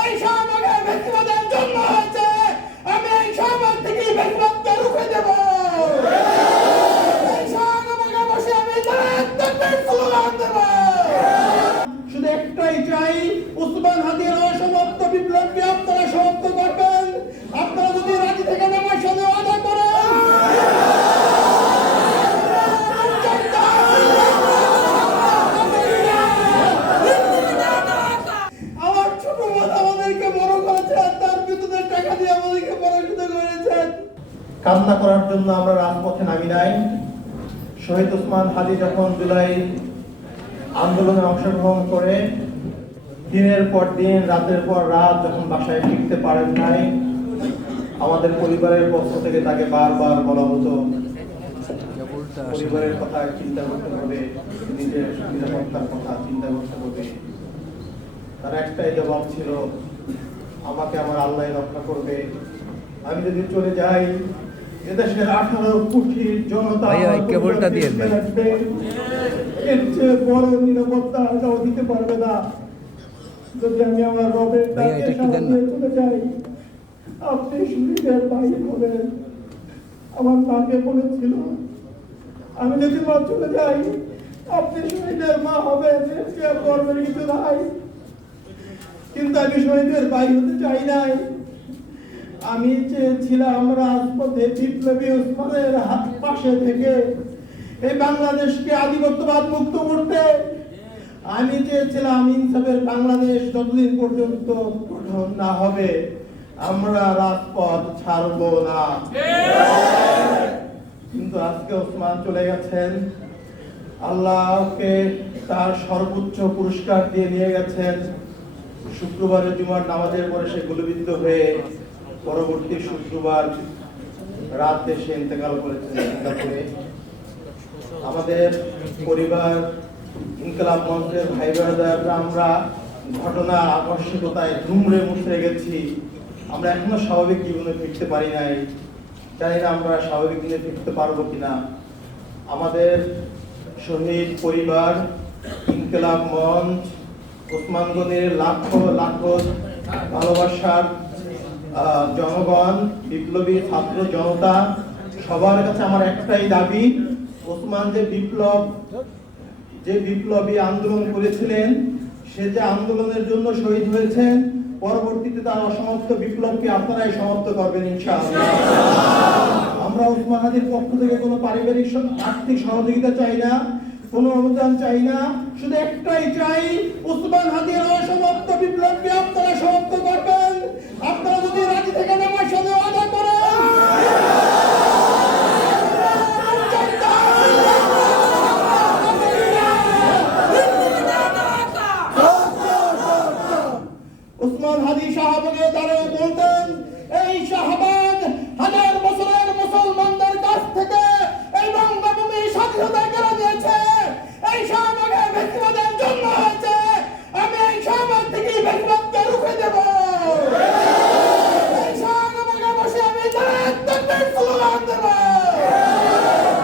এই শাহবাগের ব্যক্তিবাদের জন্ম হয়েছে, আমি এই শাহবাগ থেকে ব্যক্তিবাদকে রুখে দেব। এই শাহবাগে বসে আমি তাকবীর স্লোগান দেব। শুধু একটাই চাই, ওসমান হাদির অসমাপ্ত বিপ্লবকে আপনারা সমাপ্ত করবেন। আপনারা যদি রাজি থেকে আমার সাথে ওয়াদা করেন, আমার ছোট বোন আমাদেরকে বড় করেছে, তার বিদ্যুতের টাকা দিয়ে আমাদেরকে পড়াশোনা করেছেন। কান্না করার জন্য আমরা রাজপথে নামি নাই। শহীদ ওসমান হাদি যখন জুলাই আন্দোলনে অংশগ্রহণ করে দিনের পর দিন, রাতের পর রাত যখন বাসায় ফিরতে পারেন নাই, আমাদের পরিবারের পক্ষ থেকে তাকে বারবার বলা হতো পরিবারের কথা চিন্তা করতে হবে, নিজের নিরাপত্তার কথা চিন্তা করতে হবে। তার একটাই জবাব ছিল, আমাকে আমার আল্লাহ রক্ষা করবে। আমি যদি চলে যাই, এদেশের 18 কোটি জনতা কেবলটা দিয়ে এর চেয়ে বড় নিরাপত্তা কেউ দিতে পারবে না। যদি আমি আমার রবের ডাকে সামনে চলে যাই, আপনি শহীদের ভাই হবেন। আমার মাকে বলেছিল, আমি যদি মা চলে যাই, আপনি শহীদের মা হবেন, এর চেয়ে গর্বের কিছু নাই। কিন্তু আমি শহীদের ভাই হতে চাই নাই। আমি চেয়েছিলাম রাজপথে বিপ্লবী ওসমানের পাশে থেকে এই বাংলাদেশকে আধিপত্যবাদ মুক্ত করতে। আমি চেয়েছিলাম ইনসাফের বাংলাদেশ যতদিন পর্যন্ত গঠন না হবে, আমরা রাজপথ ছাড়বো না। কিন্তু আজকে ওসমান চলে গেছেন, আল্লাহকে তার সর্বোচ্চ পুরস্কার দিয়ে নিয়ে গেছেন। শুক্রবারে জুমার নামাজের পরে সে গুলিবিদ্ধ হয়ে পরবর্তী শুক্রবার রাতে সে ইন্তেকাল করেছেন সিঙ্গাপুরে। আমাদের পরিবার, ইনকিলাব মঞ্চের ভাই বোনেরা, আমরা ঘটনার আকস্মিকতায় ধুমড়ে মুচড়ে গেছি। আমরা এখনো স্বাভাবিক জীবনে ফিরতে পারি নাই। জানি না আমরা স্বাভাবিক জীবনে ফিরতে পারবো কিনা। আমাদের শহীদ পরিবার, ইনকিলাব মঞ্চ, ওসমান গনির লাখো লাখো ভালোবাসার জনগণ, বিপ্লবী ছাত্র জনতা, সবার কাছে আমার একটাই দাবি, ওসমান যে বিপ্লবী আন্দোলন করেছিলেন, সে যে আন্দোলনের জন্য শহীদ হয়েছেন, পরবর্তীতে তার অসমাপ্ত বিপ্লবকে আপনারাই সমাপ্ত করবেন ইনশাআল্লাহ। আমরা ওসমান হাদির পক্ষ থেকে কোনো পারিবারিক আর্থিক সহযোগিতা চাই না, কোনো অনুদান চাই না। শুধু একটাই চাই, ওসমান হাদির অসমাপ্ত বিপ্লবকে আপনারা সমাপ্ত করবেন। আপনারা যদি রাজি থেকে আমার সাথে ওয়াদা করেন, ওসমান হাদি শাহবাগে দাঁড়িয়ে বলতেন, এই শাহবাগ 1000 বছরের মুসলমানদের কাছ থেকে এই বঙ্গভূমি স্বাধীনতা কেড়ে নিয়েছে। এই শাহবাগে ব্যক্তিবাদের জন্ম হয়েছে, আমি এই শাহবাগ থেকে ব্যক্তিবাদকে রুখে দেব। এই শাহবাগে বসে আমি তাকবীর স্লোগান দেব।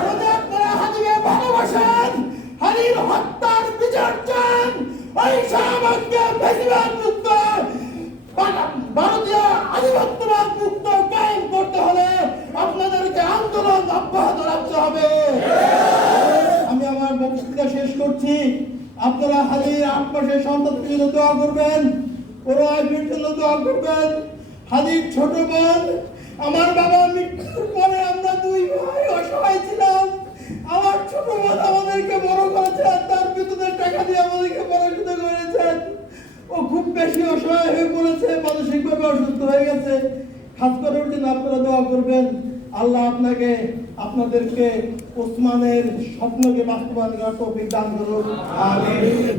যদি আপনারা হাদিকে ভালোবাসেন, হাদির হত্যার বিচার চান, ওই শাহবাগকে ব্যক্তিবাদ মুক্ত, ভারতীয় আধিপত্যবাদ মুক্ত কায়েম করতে হলে আপনাদেরকে আন্দোলন অব্যাহত রাখতে হবে। আমি আমার বক্তৃতা শেষ করছি। আপনারা হাদির 8 মাসের সন্তানের জন্য দোয়া করবেন, ওর আইনের জন্য দোয়া করবেন। হাদির ছোট বোন, আমার বাবা মৃত্যুর পরে আমরা 2 ভাই অসহায় ছিলাম। আমার ছোট বোন আমাদেরকে বড় করেছে, তার বিদ্যুতের টাকা দিয়ে আমাদেরকে পড়াশোনা করেছেন। ও খুব বেশি অসহায় হয়ে পড়েছে, মানসিকভাবে অসুস্থ হয়ে গেছে। খাস করে ওর জন্য আপনারা দোয়া করবেন। আল্লাহ আপনাদেরকে ওসমানের স্বপ্নকে বাস্তবায়ন করার তৌফিক দান করুন। আমিন।